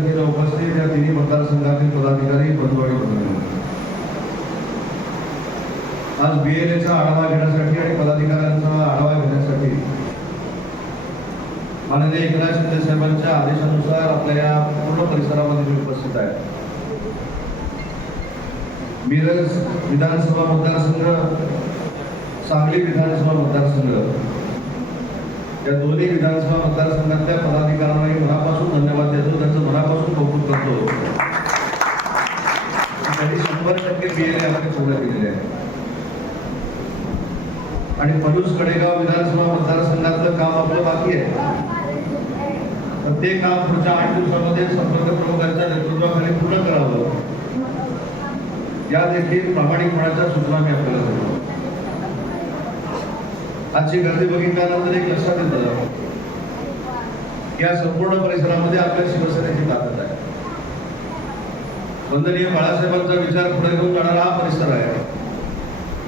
संख्येने उपस्थित या तिन्ही मतदारसंघातील पदाधिकारी बंधुवाडी बनले। आज BLAचा आढावा घेण्यासाठी आणि पदाधिकाऱ्यांचा आढावा घेण्यासाठी माननीय एकनाथ शिंदे साहेबांच्या आदेशानुसार आपल्या या पूर्ण परिसरामध्ये उपस्थित आहे। मिरज विधानसभा मतदारसंघ, सांगली विधानसभा मतदारसंघ या दोन्ही विधानसभा मतदारसंघातल्या पदाधिकाऱ्यांना मनापासून धन्यवाद देतो, त्यांचं मनापासून कौतुक करतो। त्यांनी 100% BLA आपल्या पूर्ण केलेले आहे आणि पलूस कडेगाव विधानसभा मतदारसंघातलं काम आपलं बाकी आहे। तर ते काम पुढच्या 8 दिवसामध्ये संपर्क प्रमुखांच्या नेतृत्वाखाली पूर्ण करावं, या देखील प्रामाणिकपणाच्या सूचना मी आपल्याला देतो। आजची गर्दी बघितल्यानंतर एक लक्षात येतं की या संपूर्ण परिसरामध्ये आपल्या शिवसेनेची ताकद आहे। वंदनीय बाळासाहेबांचा विचार पुढे घेऊन जाणारा हा परिसर आहे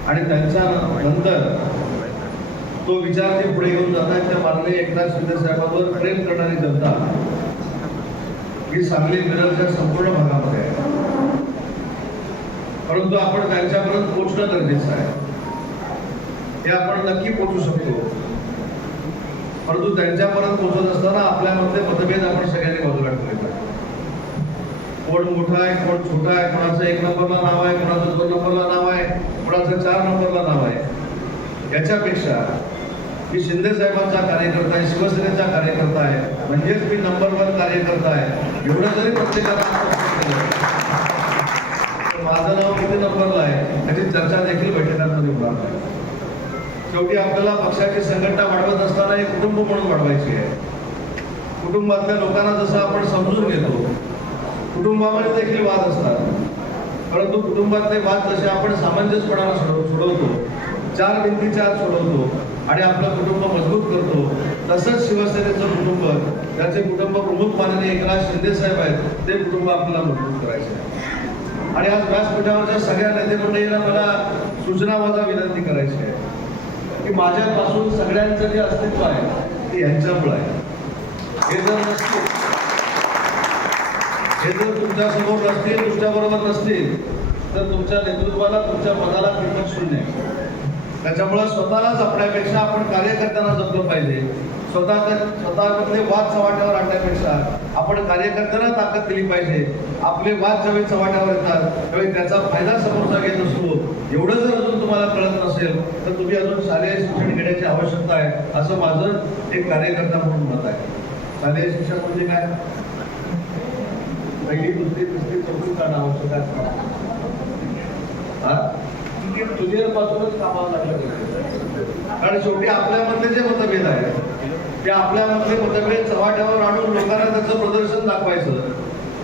आणि त्यांच्या नंतर तो विचार ते पुढे घेऊन जातात त्या माननीय एकनाथ शिंदे साहेबांवर प्रेम करणारी जनता ही सांगली मिरजच्या संपूर्ण भागामध्ये आहे। परंतु आपण त्यांच्यापर्यंत पोहोचणं गरजेचं आहे। हे आपण नक्की पोहोचू शकतो, परंतु त्यांच्यापर्यंत पोहोचत असताना आपल्यामध्ये मतभेद आपण सगळ्यांनी बाजूला ठेवले पाहिजे। कोण मोठा आहे, कोण छोटा आहे, कोणाचं 1 नंबरला नाव आहे, कोणाचं 2 नंबरला नाव आहे, कोणाचं 4 नंबरला नाव आहे, याच्यापेक्षा मी शिंदे साहेबांचा कार्यकर्ता आहे, शिवसेनेचा कार्यकर्ता आहे, म्हणजेच मी नंबर 1 कार्यकर्ता आहे, एवढं जरी प्रत्येकाला माझं नाव किती नंबरला आहे याची चर्चा देखील बैठकांमध्ये होणार आहे। शेवटी आपल्याला पक्षाची संघटना वाढवत असताना एक कुटुंब म्हणून वाढवायची आहे। कुटुंबातल्या लोकांना जसं आपण समजून घेतो, कुटुंबामध्ये देखील वाद असतात, परंतु कुटुंबातले वाद जसे आपण सामंजस्यपणाने सोडवतो, 4 भिंतीच्या आत सोडवतो आणि आपलं कुटुंब मजबूत करतो, तसंच शिवसेनेचं कुटुंब, त्याचे कुटुंब प्रमुख माननीय एकनाथ शिंदे साहेब आहेत, ते कुटुंब आपल्याला मजबूत करायचे आहे। आणि आज व्यासपीठावरच्या सगळ्या नेते मंडळींना मला सूचनावाजा विनंती करायची आहे की माझ्यापासून सगळ्यांचं जे अस्तित्व आहे ते यांच्यामुळे आहे। हे जर तुमच्या समोर नसतील, तुमच्याबरोबर नसतील, तर तुमच्या नेतृत्वाला, तुमच्या पदाला किंमत शून्य आहे। त्याच्यामुळे स्वतःला जपण्यापेक्षा आपण कार्यकर्त्यांना जपलं पाहिजे। स्वतःमधले वाद चव्हाट्यावर आणण्यापेक्षा आपण कार्यकर्त्यांना ताकद दिली पाहिजे। आपले वाद ज्यावेळी चव्हाट्यावर येतात त्यावेळी त्याचा फायदा समोरचा घेत असतो। एवढं जर अजून तुम्हाला कळत नसेल तर तुम्ही अजून शालेय शिक्षण घेण्याची आवश्यकता आहे, असं माझं एक कार्यकर्ता म्हणून मत आहे। शालेय शिक्षण म्हणजे काय? 1ली, 2री, 3री, 4थी काढणं आवश्यक आहे। ज्युनियर पासूनच कामाला लागलं, कारण शेवटी आपल्यामधले जे मतभेद आहेत ते आपल्यामधले मतभेद चव्हाट्यावर आणून लोकांना त्याचं प्रदर्शन दाखवायचं।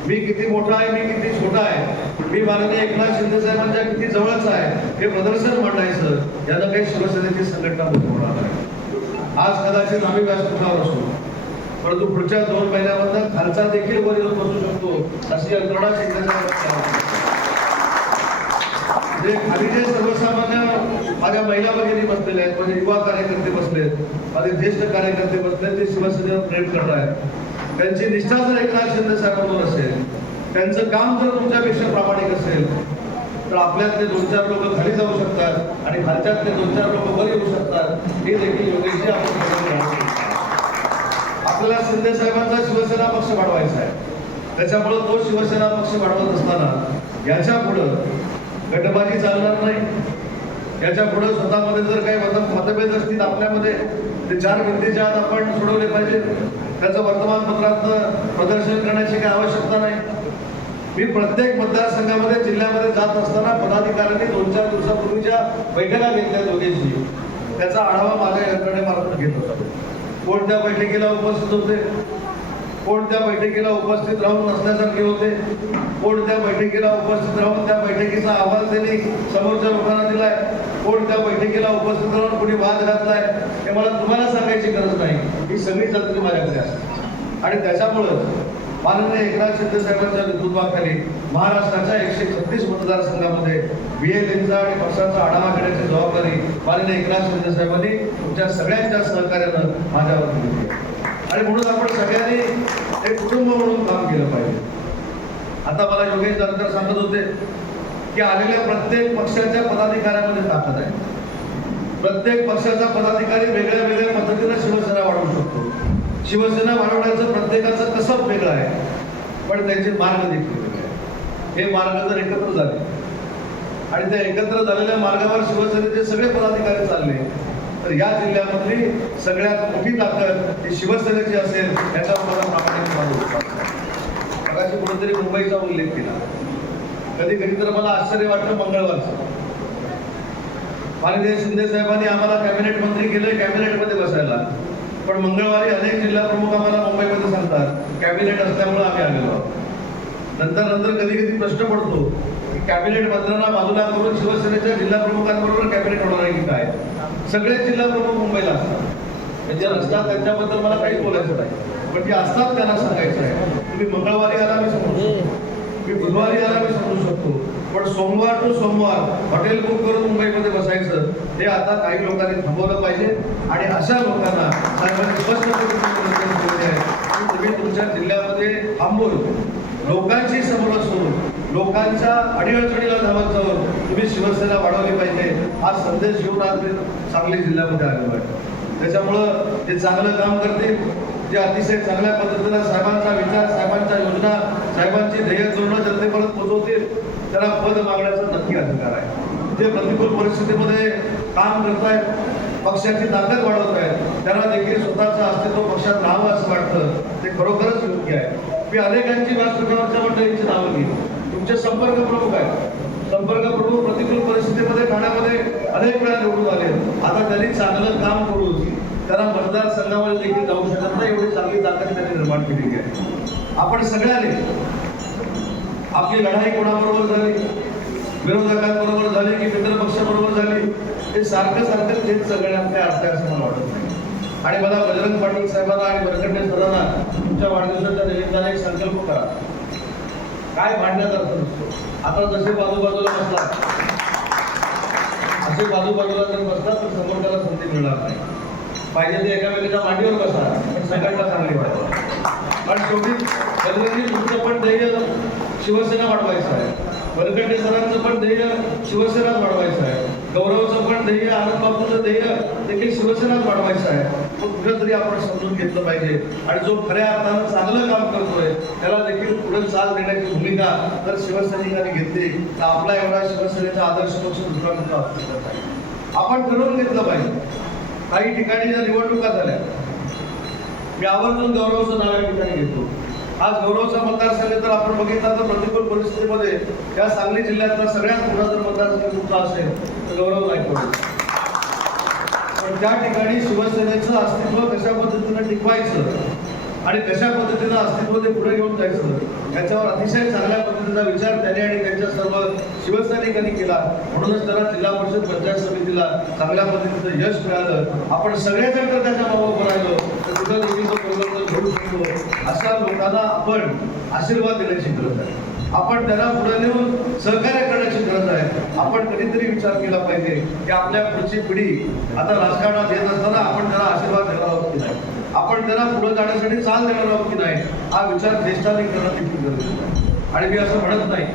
मी किती मोठा आहे, मी किती छोटा आहे, मी माननीय एकनाथ शिंदे साहेबांच्या किती जवळच आहे, हे प्रदर्शन मांडायचं। यानं काही शिवसेनेची संघटना होणार नाही। आज कदाचित आम्ही व्यासपीठावर असू, परंतु पुढच्या 2 महिन्यामध्ये खालचा देखील वर येऊन बसू शकतो, अशी यंत्रणा शिंदे जे खाली जे सर्वसामान्य माझ्या महिला भगिनी बसलेल्या आहेत, माझे युवा कार्यकर्ते बसलेत, माझे ज्येष्ठ कार्यकर्ते बसलेत, ते शिवसेनेवर प्रेम करत आहेत। त्यांची निष्ठा जर एकनाथ शिंदे साहेबांवर असेल, त्यांचं काम जर तुमच्यापेक्षा प्रामाणिक असेल, तर आपल्यातले 2-4 लोक खाली जाऊ शकतात आणि खालच्यातले 2-4 लोक वर येऊ शकतात। हे देखील योगेशजी आपण आपल्याला शिंदे साहेबांचा शिवसेना पक्ष वाढवायचा आहे। त्याच्यामुळे तो शिवसेना पक्ष वाढवत असताना याच्या पुढे गटबाजी चालणार नाही। याच्या पुढे स्वतःमध्ये जर काही मतभेद असतील आपल्यामध्ये, ते 4 भिंतीच्या आत आपण सोडवले पाहिजे। त्याचं वर्तमानपत्रात प्रदर्शन करण्याची काही आवश्यकता नाही। मी प्रत्येक मतदारसंघामध्ये, जिल्ह्यामध्ये जात असताना पदाधिकाऱ्यांनी 2-4 दिवसापूर्वीच्या बैठका घेतल्या दोघेची, त्याचा आढावा माझ्या यंत्रणेमार्फत घेत होता। कोण त्या बैठकीला उपस्थित होते, कोण त्या बैठकीला उपस्थित राहून नसल्यासारखे होते, कोण त्या बैठकीला उपस्थित राहून त्या बैठकीचा अहवाल त्यांनी समोरच्या लोकांना दिलाय, कोण त्या बैठकीला उपस्थित राहून कुणी वाद घातलाय, हे मला तुम्हाला सांगायची गरज नाही। ही सगळी जबाबदारी माझ्याकडे असते आणि त्याच्यामुळं माननीय एकनाथ शिंदे साहेबांच्या नेतृत्वाखाली महाराष्ट्राच्या 136 मतदारसंघामध्ये BLAचा आणि पक्षाचा आढावा घेण्याची जबाबदारी माननीय एकनाथ शिंदे साहेबांनी तुमच्या सगळ्यांच्या सहकार्यानं माझ्यावर दिली आणि म्हणून आपण सगळ्यांनी एक कुटुंब म्हणून काम केलं पाहिजे। आता मला योगेश जानकर सांगत होते की आलेल्या प्रत्येक पक्षाच्या पदाधिकाऱ्यामध्ये ताकद आहे. प्रत्येक पक्षाचा पदाधिकारी वेगळ्या वेगळ्या पद्धतीने शिवसेना वाढवू शकतो. शिवसेना वाढवण्याचं प्रत्येकाचं कसब वेगळं आहे, पण त्यांचे मार्ग देखील वेगळे आहे. हे मार्ग जर एकत्र झाले आणि त्या एकत्र झालेल्या मार्गावर शिवसेनेचे सगळे पदाधिकारी चालले तर या जिल्ह्यामधली सगळ्यात मोठी ताकद ही शिवसेनेची असेल याच्यावर मला प्रामाणिकपणे विश्वास आहे. मगाशी कुठेतरी मुंबईचा उल्लेख केला. कधी कधी तर मला आश्चर्य वाटतं मंगळवारचं. माननीय शिंदे साहेबांनी आम्हाला कॅबिनेट मंत्री केले कॅबिनेटमध्ये बसायला, पण मंगळवारी अनेक जिल्हा प्रमुख आम्हाला मुंबईमध्ये सांगतात कॅबिनेट असल्यामुळे आम्ही आलेलो आहोत. नंतर कधी कधी प्रश्न पडतो की कॅबिनेट मंत्र्यांना बाजूला करून शिवसेनेच्या जिल्हा प्रमुखांबरोबर कॅबिनेट होणार आहे की काय. सगळे जिल्हा प्रमुख मुंबईला असतात, म्हणजे असतात त्यांच्याबद्दल मला काही बोलायचं नाही, पण जे असतात त्यांना सांगायचं आहे. तुम्ही मंगळवारी आला मी समजू शकतो, मी बुधवारी आला मी समजू शकतो, पण सोमवार टू सोमवार हॉटेल बुक करून मुंबईमध्ये बसायचं हे आता काही लोकांनी थांबवलं पाहिजे. आणि अशा लोकांना साहेबांनी स्पष्ट तुम्ही तुमच्या जिल्ह्यामध्ये थांबून लोकांशी समोर सोडून लोकांच्या अडीअडचणीला धावत जाऊन तुम्ही शिवसेना वाढवली पाहिजे हा संदेश घेऊन आज मी सांगली जिल्ह्यामध्ये आलेलो आहे. त्याच्यामुळं ते चांगलं काम करतील, जे अतिशय चांगल्या पद्धतीनं साहेबांचा विचार, साहेबांच्या योजना, साहेबांची ध्येय धोरणं जनतेपर्यंत पोहोचवतील त्यांना पद मागण्याचा नक्की अधिकार आहे. जे प्रतिकूल परिस्थितीमध्ये काम करतायत, पक्षाची ताकद वाढवत आहेत, त्यांना देखील स्वतःचं अस्तित्व पक्षात राहावं असं वाटतं, ते खरोखरच योग्य आहे. मी अनेकांची व्यासपीठावरच्या मंडळींची नावं घेईन. तुमचे संपर्क प्रमुख आहेत, संपर्क प्रमुख प्रतिकूल परिस्थितीमध्ये ठाण्यामध्ये अनेक वेळा निवडून आले. आता त्यांनी चांगलं काम करून त्यांना मतदारसंघामध्ये देखील जाऊ शकत नाही एवढी चांगली ताकद त्यांनी निर्माण केलेली आहे. आपण सगळ्यांनी आपली लढाई कोणाबरोबर झाली, विरोधकांबरोबर झाली की मित्र पक्षाबरोबर झाली, हे सारखं तेच सगळे आपल्या अर्थ असं मला वाटत नाही. आणि मला बजरंग पाटील साहेबांना आणि वरकंडे सरांना तुमच्या वाढदिवसाच्या निमित्ताने एक संकल्प करा. काय भांडण्यात अर्थ नसतो. आता जसे बाजूबाजूला बसला असे बाजूबाजूला जर बसला तर समोर त्याला संधी मिळणार नाही. पाहिजे ते एकामेकाच्या मांडीवर बसा, पण संघटना चांगली वाढवा. पण शेवटी बजरंगी तुमचं पण ध्येय शिवसेना वाढवायचं आहे, वरकंडे सरांचं पण ध्येय शिवसेनाच वाढवायचं आहे, गौरवचं पण ध्येय, आनंद बापूचं ध्येय देखील शिवसेनाच वाढवायचं आहे. तो कुठेतरी आपण समजून घेतलं पाहिजे. आणि जो खऱ्या अर्थानं चांगलं काम करतोय त्याला देखील पुढे साथ देण्याची भूमिका जर शिवसैनिकांनी घेतली तर आपला एवढा शिवसेनेचा आदर्श पक्ष दुसरा कुठला असू शकत नाही. आपण ठरवून घेतलं पाहिजे. काही ठिकाणी ज्या निवडणुका झाल्या, मी आवर्जून गौरवचं नाव या ठिकाणी घेतो. आज गौरवचा मतदारसंघ तर आपण बघितला तर प्रतिकूल परिस्थितीमध्ये या सांगली जिल्ह्यातला सगळ्यात मोठा जर मतदारसंघ कुठला असेल तर गौरव नायकवडी. पण त्या ठिकाणी शिवसेनेचं अस्तित्व कशा पद्धतीनं टिकवायचं आणि कशा पद्धतीनं अस्तित्व ते पुढे घेऊन जायचं याच्यावर अतिशय चांगल्या पद्धतीचा विचार त्यांनी आणि त्यांच्या सर्व शिवसैनिकांनी केला. म्हणूनच त्यांना जिल्हा परिषद पंचायत समितीला चांगल्या पद्धतीचं यश मिळालं. आपण सगळेजण जर त्याच्या मागोबं राहिलो तर कुठं देखील तो परिवर्तन घडू शकतो. अशा लोकांना आपण आशीर्वाद देण्याची गरज आहे. आपण त्यांना पुढे नेऊन सहकार्य करण्याची गरज आहे. आपण कधीतरी विचार केला पाहिजे की आपल्या पुढची पिढी आता राजकारणात येत असताना आपण त्यांना आशीर्वाद देणार आहोत की नाही, आपण त्यांना पुढे जाण्यासाठी चाल देणार आहोत की नाही, हा विचार ज्येष्ठांनी करणं देखील गरजेचं आहे. आणि मी असं म्हणत नाही,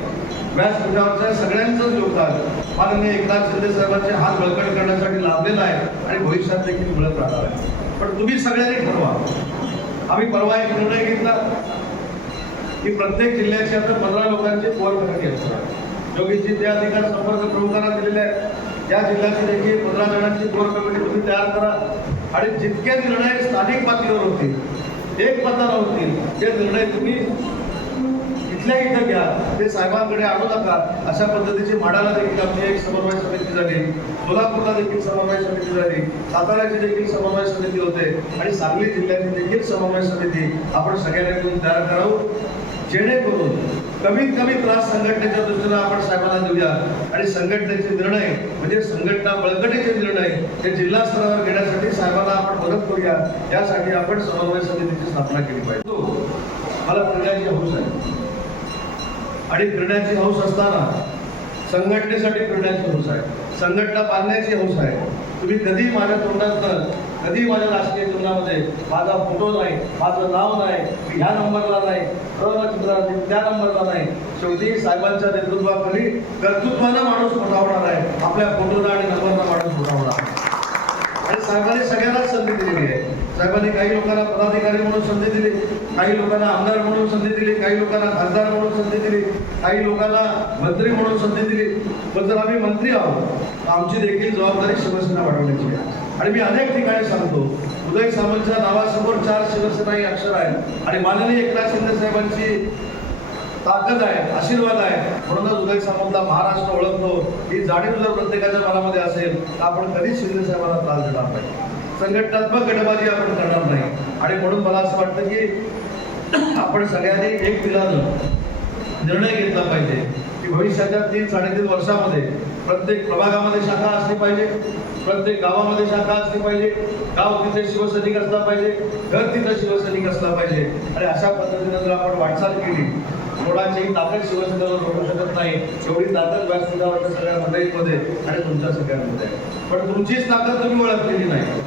व्यासपीठावरच्या सगळ्यांचंच योगदान माननीय एकनाथ शिंदे साहेबांचे हात बळकट करण्यासाठी लाभलेला आहे आणि भविष्यात देखील मिळत राहणार आहे. पण तुम्ही सगळ्यांनी ठरवा. आम्ही परवा एक निर्णय घेतला की प्रत्येक जिल्ह्याची आता 15 लोकांची कोर कमिटी असतात. योगेशजी ते अधिकार संपर्क प्रमुखांना दिलेले आहेत. या जिल्ह्याची देखील 15 जणांची कोर कमिटी तुम्ही तयार करा आणि जितके निर्णय स्थानिक पातळीवर होतील, एक मताला होतील, ते निर्णय तुम्ही इथल्या इथं घ्या, ते साहेबांकडे आणू नका. अशा पद्धतीची माडाला देखील आमची एक समन्वय समिती झाली, सोलापूरला देखील समन्वय समिती झाली, साताऱ्याची देखील समन्वय समिती होते आणि सांगली जिल्ह्याची देखील समन्वय समिती आपण सगळ्यांनी मिळून तयार करावं, जेणेकरून कमीत कमी त्रास संघटनेच्या दृष्टीने आपण साहेबांना देऊया आणि संघटनेचे निर्णय म्हणजे संघटना बळकटीचे निर्णय हे जिल्हा स्तरावर घेण्यासाठी साहेबांना आपण मदत करूया. यासाठी आपण समन्वय समितीची स्थापना केली पाहिजे. मला फिरण्याची हौस आहे आणि फिरण्याची हौस असताना संघटनेसाठी फिरण्याची हौस आहे, संघटना बांधण्याची हौस आहे. तुम्ही कधी माझ्या तोंडात कधी माझ्या राजकीय जीवनामध्ये माझा फोटो नाही, माझं नाव नाही, मी ह्या नंबरला नाही, त्या नंबरला नाही. शेवटी साहेबांच्या नेतृत्वाखाली कर्तृत्वानं माणूस मोठावणार आहे, आपल्या फोटोला आणि नंबरला माणूस मोठावणार आहे. आणि साहेबांनी सगळ्यांनाच संधी दिलेली आहे. साहेबांनी काही लोकांना पदाधिकारी म्हणून संधी दिली, काही लोकांना आमदार म्हणून संधी दिली, काही लोकांना खासदार म्हणून संधी दिली, काही लोकांना मंत्री म्हणून संधी दिली. पण जर आम्ही मंत्री आहोत, आमची देखील जबाबदारी शिवसेना वाढवण्याची आहे. आणि मी अनेक ठिकाणी सांगतो, उदय सामंतच्या नावासमोर 4 शिवसेना ही अक्षर आहे आणि माननीय एकनाथ शिंदे साहेबांची ताकद आहे, आशीर्वाद आहे, म्हणूनच उदय सामंतला महाराष्ट्र ओळखतो. ही जाणीव जर प्रत्येकाच्या मनामध्ये असेल तर आपण कधीच शिंदे साहेबांना त्रास देणार नाही, संघटनात्मक गटबाजी आपण करणार नाही. आणि म्हणून मला असं वाटतं की आपण सगळ्यांनी एक दिलानं निर्णय घेतला पाहिजे की भविष्याच्या 3-3.5 वर्षामध्ये प्रत्येक प्रभागामध्ये शाखा असली पाहिजे, प्रत्येक गावामध्ये शाखा असली पाहिजे, गाव तिथे शिवसैनिक असला पाहिजे, घर तिथे शिवसैनिक असला पाहिजे. आणि अशा पद्धतीने जर आपण वाटचाल केली, कोणाचीही ताकद शिवसेनेवर रोखू शकत नाही, एवढी ताकद व्यासपीठावरच्या सगळ्या मंडळींमध्ये आणि तुमच्या सगळ्यांमध्ये आहे. पण तुमचीच ताकद तुम्ही ओळखलेली नाही.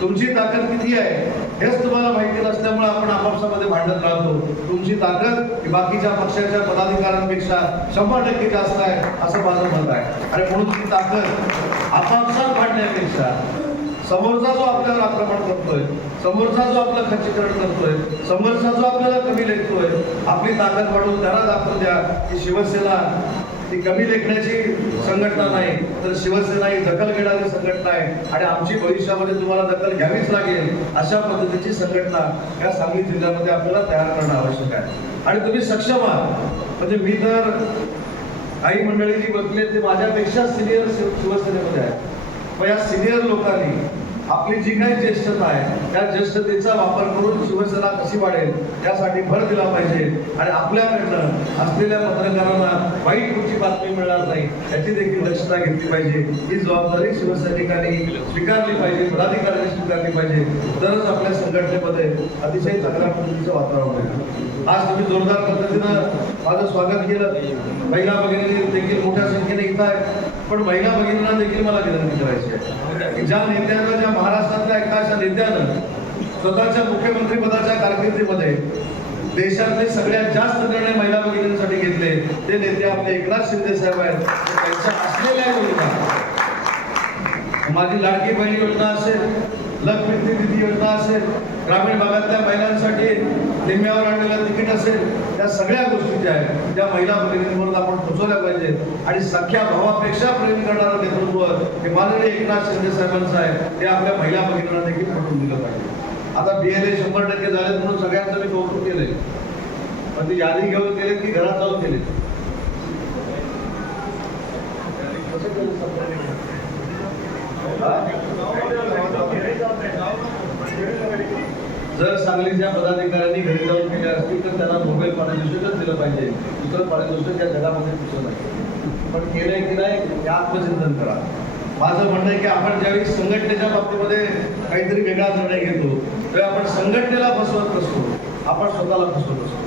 तुमची ताकद किती आहे हेच तुम्हाला माहिती नसल्यामुळे आपण आपापसामध्ये भांडत राहतो. तुमची ताकद ही बाकीच्या पक्षाच्या पदाधिकाऱ्यांपेक्षा 100% जास्त आहे असं माझं मत आहे. आणि म्हणून ती ताकद आपापसात भांडण्यापेक्षा समोरचा जो आपल्यावर आक्रमण करतोय, समोरचा जो आपलं खच्चीकरण करतोय, समोरचा जो आपल्याला कमी लेखतोय, आपली ताकद वाढवून त्याला दाखवून द्या की शिवसेना ही कमी लेखण्याची संघटना नाही, तर शिवसेना ही दखल घेणारी संघटना आहे आणि आमची भविष्यामध्ये तुम्हाला दखल घ्यावीच लागेल अशा पद्धतीची संघटना या सांगली जिल्ह्यामध्ये आपल्याला तयार करणं आवश्यक आहे. आणि तुम्ही सक्षम आहात. म्हणजे मी तर काही मंडळी जी बसले ते माझ्यापेक्षा सिनियर शिवसेनेमध्ये आहेत. पण या सिनियर लोकांनी आपली जी काही ज्येष्ठता आहे त्या ज्येष्ठतेचा वापर करून शिवसेना कशी वाढेल यासाठी भर दिला पाहिजे. आणि आपल्याकडनं असलेल्या पत्रकारांना वाईट कुठची बातमी मिळणार नाही याची देखील दक्षता घेतली पाहिजे. ही जबाबदारी शिवसैनिकांनी स्वीकारली पाहिजे, पदाधिकाऱ्यांनी स्वीकारली पाहिजे. तरच आपल्या संघटनेमध्ये अतिशय चांगल्या पद्धतीचं वातावरण होईल. आज तुम्ही जोरदार पद्धतीनं माझं स्वागत केलं. महिला भगिनी देखील मोठ्या संख्येने इथं आहे. पण महिला भगिनींना देखील मला विनंती करायची आहे की ज्या नेत्यानं, ज्या महाराष्ट्रातल्या एका अशा नेत्यानं स्वतःच्या मुख्यमंत्री पदाच्या कारकिर्दीमध्ये देशातले सगळ्यात जास्त निर्णय महिला भगिनींसाठी घेतले ते नेते आपले एकनाथ शिंदे साहेब आहेत. त्यांच्या असलेल्या योजना, माझी लाडकी बहीण योजना असेल, लखपती दिदी योजना असेल, ग्रामीण भागातल्या महिलांसाठी निम्म्यावर आणलेलं तिकीट असेल, त्या सगळ्या गोष्टी ज्या आहेत त्या महिला भगिनींवर आपण पोचवल्या पाहिजेत. आणि सख्या भावापेक्षा प्रेम करणारं नेतृत्व हे माननीय एकनाथ शिंदे साहेबांचं आहे, ते आपल्या महिला भगिनींना देखील पटवून दिलं पाहिजे. आता BLA 100% झाले म्हणून सगळ्यांचं मी कौतुक केलंय, पण ती यादी घेऊन गेले की घरात जाऊन गेले. जर सांगलीच्या पदाधिकाऱ्यांनी घरी जाऊन केले असतील तर त्यांना नोबेल पारितोषिकच दिलं पाहिजे, दुसरं पारितोषिक त्या जगामध्ये दिसत नाही. पण केलंय की नाही हे आत्मचिंतन करा. माझं म्हणणं आहे की आपण ज्यावेळी संघटनेच्या बाबतीमध्ये काहीतरी वेगळा निर्णय घेतो तेव्हा आपण संघटनेला फसवत नसतो, आपण स्वतःला फसवत असतो.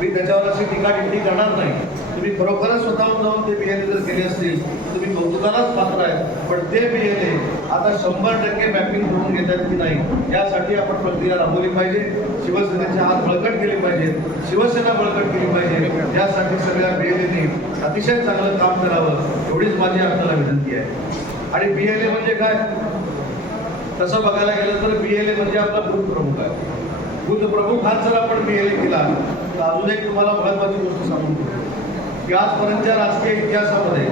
मी त्याच्यावर अशी टीका टिप्पणी करणार नाही. तुम्ही खरोखरच स्वतःहून जाऊन ते BLA जर केले असतील तुम्ही कौतुकालाच पात्र आहे. पण ते BLA आता 100% मॅपिंग करून घेतात की नाही यासाठी आपण प्रक्रिया राबवली पाहिजे. शिवसेनेचे हात बळकट केले पाहिजेत, शिवसेना बळकट केली पाहिजे. यासाठी सगळ्या BLAनी अतिशय चांगलं काम करावं एवढीच माझी आपल्याला विनंती आहे. आणि BLA म्हणजे काय, तसं बघायला गेलं तर BLA म्हणजे आपला बूथ प्रमुख आहे. बूथ प्रमुख हाच जर आपण BLA केला तर अजून एक तुम्हाला महत्वाची गोष्ट सांगू की आजपर्यंतच्या राजकीय इतिहासामध्ये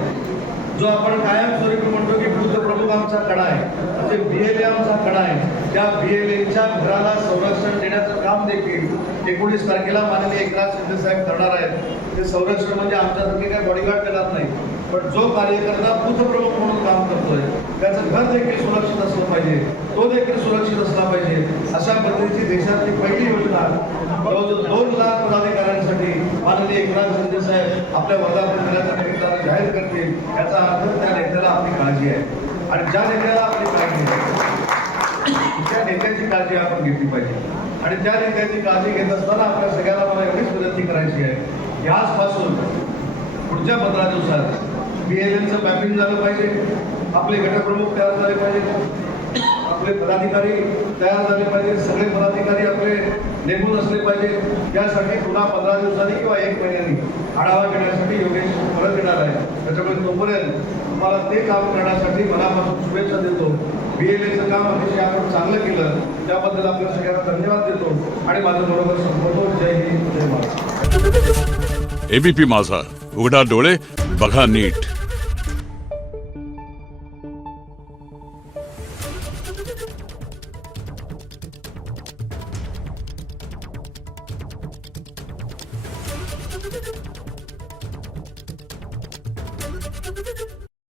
जो आपण कायमस्वरूपी म्हणतो की बूथ प्रमुख आमचा कडा आहे, म्हणजे BLA आमचा कडा आहे, त्या BLAच्या घराला संरक्षण देण्याचं काम देखील 19 तारखेला माननीय एकनाथ शिंदे साहेब करणार आहेत. ते संरक्षण म्हणजे आमच्यासारखे काही बॉडीगार्ड करणार नाही, पण जो कार्यकर्ता बूथ प्रमुख म्हणून काम करतोय त्याचं घर देखील सुरक्षित असलं पाहिजे, तो देखील सुरक्षित असला पाहिजे. अशा पद्धतीची देशातली पहिली योजना जवळजवळ 2 लाख पदाधिकाऱ्यांसाठी माननीय एकनाथ शिंदे साहेब आपल्या वर्धापन दिनाच्या निमित्तानं जाहीर करतील. याचा अर्थ त्या नेत्याला आपली काळजी आहे. आणि ज्या नेत्याला आपली काळजी आहे त्या नेत्याची काळजी आपण घेतली पाहिजे. आणि त्या नेत्याची काळजी घेत असताना आपल्या सगळ्यांना मला एवढीच विनंती करायची आहे की आजपासून पुढच्या 15 दिवसात BLAचं मॅपिंग झालं पाहिजे, आपले गटप्रमुख तयार झाले पाहिजे, आपले पदाधिकारी तयार झाले पाहिजे, सगळे पदाधिकारी आपले नेमून असले पाहिजे. यासाठी पुन्हा 15 दिवसांनी किंवा 1 महिन्यानी आढावा घेण्यासाठी योगेश परत येणार आहे. त्याच्यामुळे तोपर्यंत तुम्हाला ते काम करण्यासाठी मनापासून शुभेच्छा देतो. BLAचं काम अतिशय आपण चांगलं केलं, त्याबद्दल आपल्या सगळ्यांना धन्यवाद देतो आणि माझं बरोबर संपवतो. जय हिंद, जय महाराष्ट्र. ABP माझा, उघडा डोळे बघा नीट.